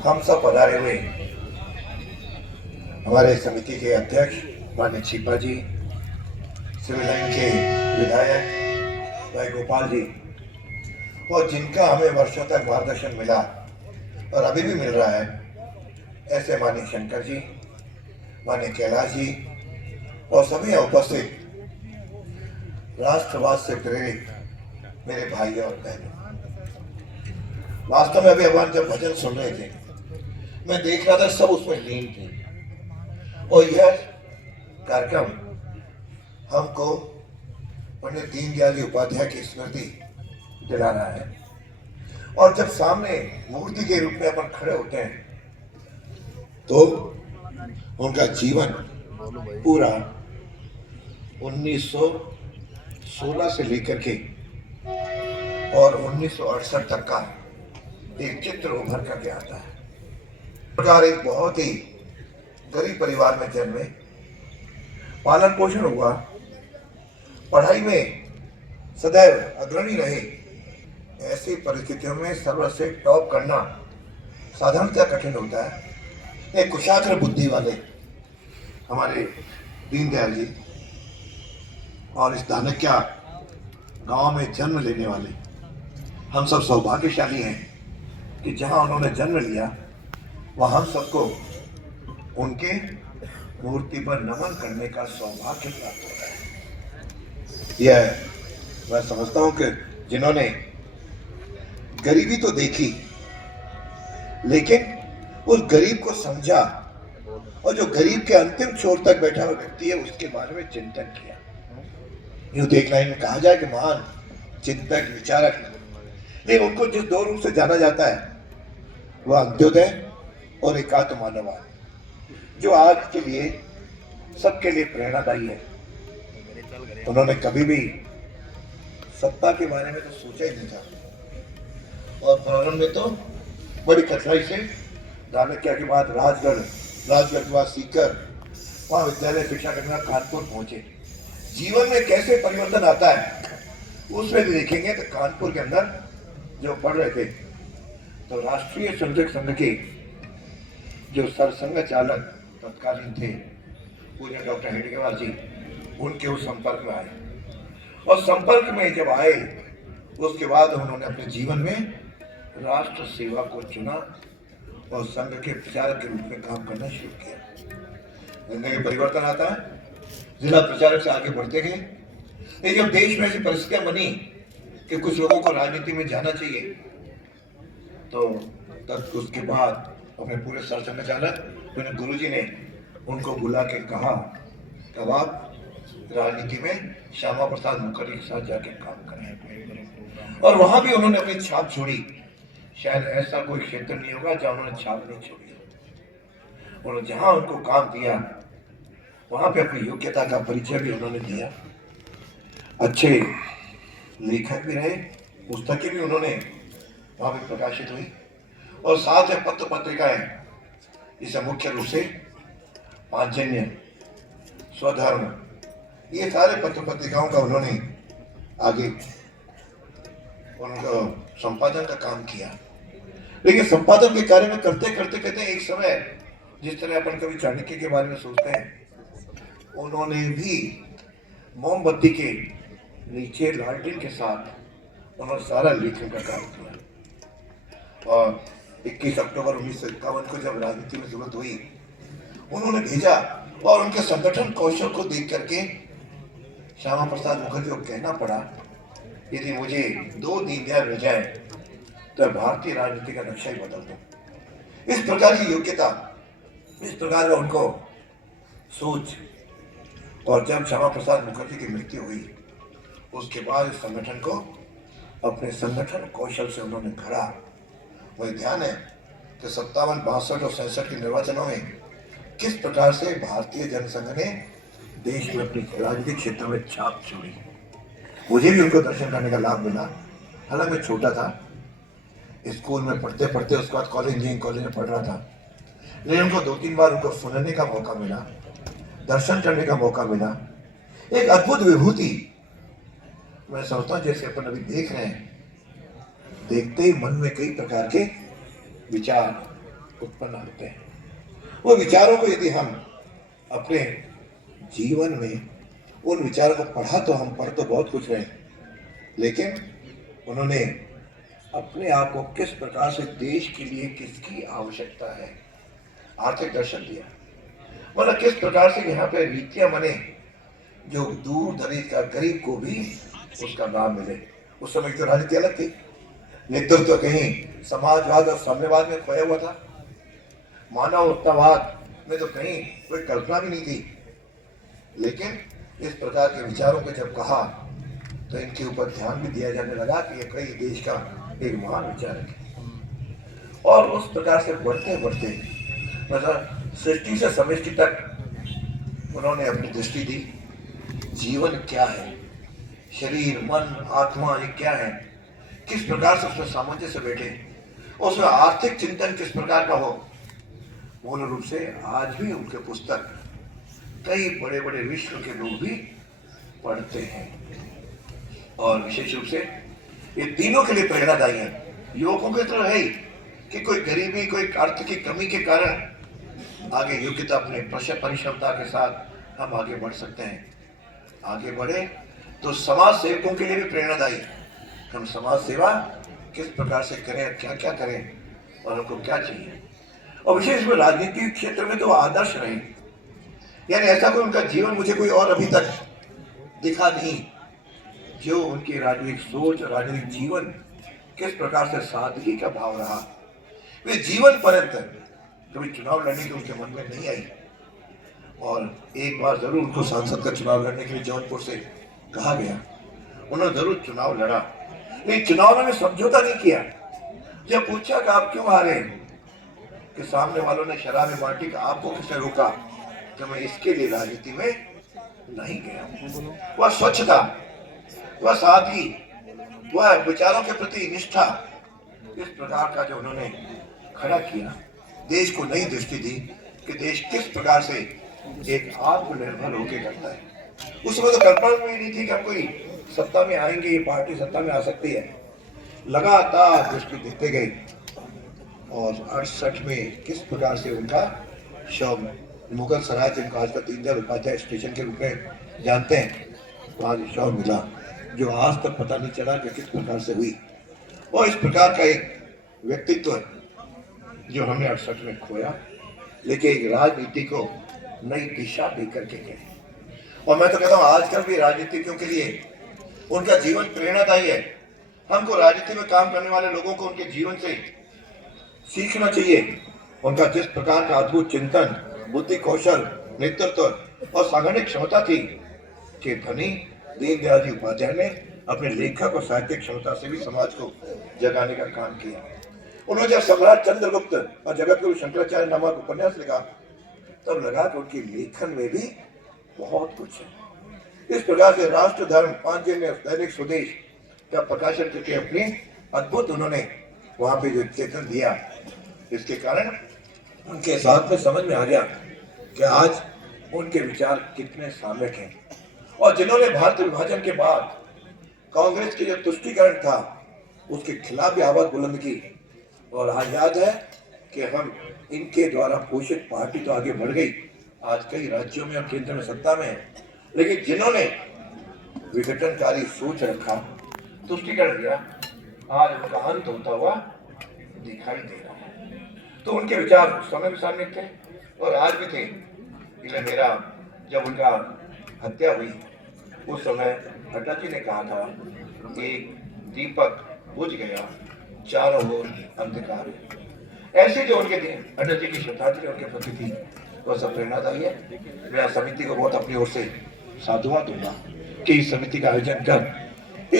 हम सब पधारे हुए हमारे समिति के अध्यक्ष माननीय छिपा जी, सिविल लाइन के विधायक भाई गोपाल जी, और जिनका हमें वर्षों तक मार्गदर्शन मिला और अभी भी मिल रहा है, ऐसे माननीय शंकर जी, माननीय कैलाश जी और सभी उपस्थित राष्ट्रवाद से प्रेरित मेरे भाई और बहनों। वास्तव में अभी भगवान जब भजन सुन रहे थे, मैं देख रहा था सब उसमें लीन थे और यह कार्यक्रम हमको पंडित दीनदयाल जी उपाध्याय की स्मृति दिला रहा है। और जब सामने मूर्ति के रूप में अपन खड़े होते हैं तो उनका जीवन पूरा 1916 से लेकर के और 1968 तक का एक चित्र उभर करके आता है। प्रकार एक बहुत ही गरीब परिवार में जन्मे, पालन पोषण हुआ, पढ़ाई में सदैव अग्रणी रहे। ऐसी परिस्थितियों में सर्वश्रेष्ठ टॉप करना साधारणतः कठिन होता है। एक कुशाग्र बुद्धि वाले हमारे दीनदयाल जी और इस धानक्या गांव में जन्म लेने वाले हम सब सौभाग्यशाली हैं कि जहां उन्होंने जन्म लिया वहां हम सबको उनके मूर्ति पर नमन करने का सौभाग्य प्राप्त होता है। यह मैं समझता हूं कि जिन्होंने गरीबी तो देखी लेकिन उस गरीब को समझा और जो गरीब के अंतिम छोर तक बैठा हुआ व्यक्ति है उसके बारे में चिंतन किया। यूं देखना इनमें कहा जाए कि महान चिंतक विचारक, लेकिन उनको जिस दो रूप से जाना जाता है वह अंत्योदय और एकात्म मानववाद, जो आज के लिए सबके लिए प्रेरणादायी है। उन्होंने कभी भी सत्ता के बारे में तो सोचा ही नहीं था और प्रारंभ में तो बड़ी कठिनाई से धानक्या के बाद राजगढ़ के बाद सीकर, वहां विद्यालय शिक्षा करना कानपुर पहुंचे। जीवन में कैसे परिवर्तन आता है उसमें भी देखेंगे तो कानपुर के अंदर जो पढ़ रहे थे तो राष्ट्रीय संरक्षक संघ के जो सरसंघ चालक तत्कालीन थे पूज्य डॉक्टर हेडगेवार जी, उनके उस संपर्क में आए और संपर्क में जब आए उसके बाद उन्होंने अपने जीवन में राष्ट्र सेवा को चुना और संघ के प्रचारक के रूप में काम करना शुरू किया। जिंदगी परिवर्तन आता है, जिला प्रचारक से आगे बढ़ते गए। लेकिन जब देश में ऐसी परिस्थितियां बनी कि कुछ लोगों को राजनीति में जाना चाहिए तो तब उसके बाद अपने पूरे सरसंघ चालक उन्हें गुरुजी ने उनको बुला के कहा तब आप राजनीति में श्यामा प्रसाद मुखर्जी के साथ जाके काम करें। और वहां भी उन्होंने अपनी छाप छोड़ी। शायद ऐसा कोई क्षेत्र नहीं होगा जहां उन्होंने छाप नहीं छोड़ी और जहां उनको काम दिया वहां पे अपनी योग्यता का परिचय भी उन्होंने दिया। अच्छे लेखक भी रहे, पुस्तकें भी उन्होंने वहां पे प्रकाशित हुई और साथ में पत्र पत्रिकाएं, इसे मुख्य रूप से पांचजन्य, स्वधर्म, ये सारे पत्र पत्रिकाओं का उन्होंने आगे उनका संपादन का काम किया। लेकिन संपादन के कार्य में करते करते एक समय जिस तरह अपन कभी चाणक्य के बारे में सोचते हैं, उन्होंने भी मोमबत्ती के नीचे लालटेन के साथ उन्होंने सारा लेखन का काम किया। और 21 अक्टूबर 1951 को जब राजनीति में जरूरत हुई उन्होंने भेजा और उनके संगठन कौशल को देख करके श्यामा प्रसाद मुखर्जी को कहना पड़ा, यदि मुझे 2 दीनदयाल मिल जाए तो भारतीय राजनीति का नक्शा ही बदल दो। इस प्रकार की योग्यता, इस प्रकार का उनको सोच। और जब श्यामा प्रसाद मुखर्जी की मृत्यु हुई उसके बाद इस संगठन को अपने संगठन कौशल से उन्होंने घड़ा। मुझे ध्यान है कि 57, 62 और 67 के निर्वाचनों में किस प्रकार से भारतीय जनसंघ ने देश में अपने राजनीतिक क्षेत्र में छाप छोड़ी। मुझे भी उनको दर्शन करने का लाभ मिला। हालांकि मैं छोटा था, स्कूल में पढ़ते पढ़ते उसके बाद कॉलेज, इंजीनियरिंग कॉलेज में पढ़ रहा था, लेकिन उनको 2-3 बार उनको सुनने का मौका मिला, दर्शन करने का मौका मिला। एक अद्भुत विभूति मैं समझता हूँ जैसे अपन अभी देख रहे हैं, देखते ही मन में कई प्रकार के विचार उत्पन्न होते हैं। वो विचारों को यदि हम अपने जीवन में उन विचारों को पढ़ा तो हम पढ़ तो बहुत कुछ रहे, लेकिन उन्होंने अपने आप को किस प्रकार से देश के लिए किसकी आवश्यकता है आर्थिक दर्शन दिया। मतलब किस प्रकार से यहाँ पे नीतियां बने जो दूर दराज का गरीब को भी उसका लाभ मिले। उस समय तो राजनीति अलग थी, नेतृत्व तो कहीं समाजवाद और साम्यवाद में खोया हुआ था, मानवतावाद में तो कहीं कोई कल्पना भी नहीं थी। लेकिन इस प्रकार के विचारों को जब कहा तो इनके ऊपर ध्यान भी दिया जाने लगा कि ये कई देश का एक महान विचारक है। और उस प्रकार से बढ़ते बढ़ते मतलब सृष्टि से समष्टि तक उन्होंने अपनी दृष्टि दी। जीवन क्या है, शरीर मन आत्मा ये क्या है, किस प्रकार से उसमें सामंजस्य बैठे, उसमें आर्थिक चिंतन किस प्रकार का हो। मूल रूप से आज भी उनके पुस्तक कई बड़े बड़े विश्व के लोग भी पढ़ते हैं और विशेष रूप से ये तीनों के लिए प्रेरणादायी है। युवकों के तो है ही कि कोई गरीबी कोई अर्थ की कमी के कारण आगे योग्यता अपने परिश्रमता के साथ हम आगे बढ़ सकते हैं। आगे बढ़े तो समाज सेवकों के लिए भी प्रेरणादायी है। हम समाज सेवा किस प्रकार से करें, क्या क्या करें और हमको क्या चाहिए। और विशेष में राजनीतिक क्षेत्र में तो आदर्श रहे, यानी ऐसा कोई उनका जीवन मुझे कोई और अभी तक दिखा नहीं जो उनकी राजनीतिक सोच राजनीतिक जीवन किस प्रकार से सादगी का भाव रहा। वे जीवन पर्यंत कभी चुनाव लड़ने की उनके मन में नहीं आई और एक बार जरूर उनको सांसद का चुनाव लड़ने के लिए जौनपुर से कहा गया, उन्होंने जरूर चुनाव लड़ा, लेकिन चुनाव में समझौता नहीं किया। जब पूछा कि आप क्यों हारे कि सामने वालों ने शराबी बांटी का आपको किसने रोका, कि मैं इसके लिए राजनीति में नहीं गया। वह स्वच्छता, वह सादगी, वह विचारों के प्रति निष्ठा, इस प्रकार का जो उन्होंने खड़ा किया, देश को नई दृष्टि दी कि देश किस प्रकार से एक आत्मनिर्भर होकर करता है। उस समय तो कल्पना में नहीं थी कि हम कोई सत्ता में आएंगे, ये पार्टी सत्ता में आ सकती है। लगातार दृष्टि देते गए और 68 में किस प्रकार से उनका शव मुगल सराय जिनको आज का दीनदयाल उपाध्याय स्टेशन के रूप में जानते हैं, वहाँ शव मिला जो आज तक पता नहीं चला कि किस प्रकार से हुई। और इस प्रकार का एक व्यक्तित्व जो हमने 68 में खोया, लेकिन एक राजनीति को नई दिशा दे करके गए। और मैं तो कहता हूँ आजकल भी राजनीतिज्ञों के लिए उनका जीवन प्रेरणादायी है। हमको राजनीति में काम करने वाले लोगों को उनके जीवन से सीखना चाहिए। उनका जिस प्रकार का अद्भुत चिंतन, बुद्धि कौशल, नेतृत्व और सांगठनिक क्षमता थी कि धनी दीनदयाल जी उपाध्याय ने अपने लेखक और साहित्यिक क्षमता से भी समाज को जगाने का काम किया। उन्होंने जब सम्राट चंद्रगुप्त और जगत गुरु शंकराचार्य नामक उपन्यास लिखा तब लगा कि उनके लेखन में भी बहुत कुछ है। इस प्रकार से राष्ट्र धर्म पांचजन्य दैनिक स्वदेश का प्रकाशन करके अपनी अद्भुत उन्होंने वहां पे जो चेतन दिया, इसके कारण उनके साथ में समझ में आ गया कि आज उनके विचार कितने सामयिक हैं। और जिन्होंने भारत विभाजन के बाद कांग्रेस की जो तुष्टीकरण था उसके खिलाफ भी आवाज बुलंद की। और आज याद है कि हम इनके द्वारा पोषित पार्टी तो आगे बढ़ गई, आज कई राज्यों में और केंद्र में सत्ता में है, लेकिन जिन्होंने विघटनकारी सोच रखा, तुष्टीकरण दिया, आज उनका अंत होता हुआ दिखाई दे रहा है। तो उनके विचार उस समय भी सामने थे और आज भी थे। इसलिए मेरा जब उनका हत्या हुई उस समय अटल जी ने कहा था कि दीपक बुझ गया, चारों ओर अंधकार। ऐसे जो उनके अटल जी की श्रद्धांजलि उनके प्रति थी वह सब प्रेरणादायी है। मैं समिति को बहुत अपनी ओर से साधुवाद दूंगा कि इस समिति का आयोजन कर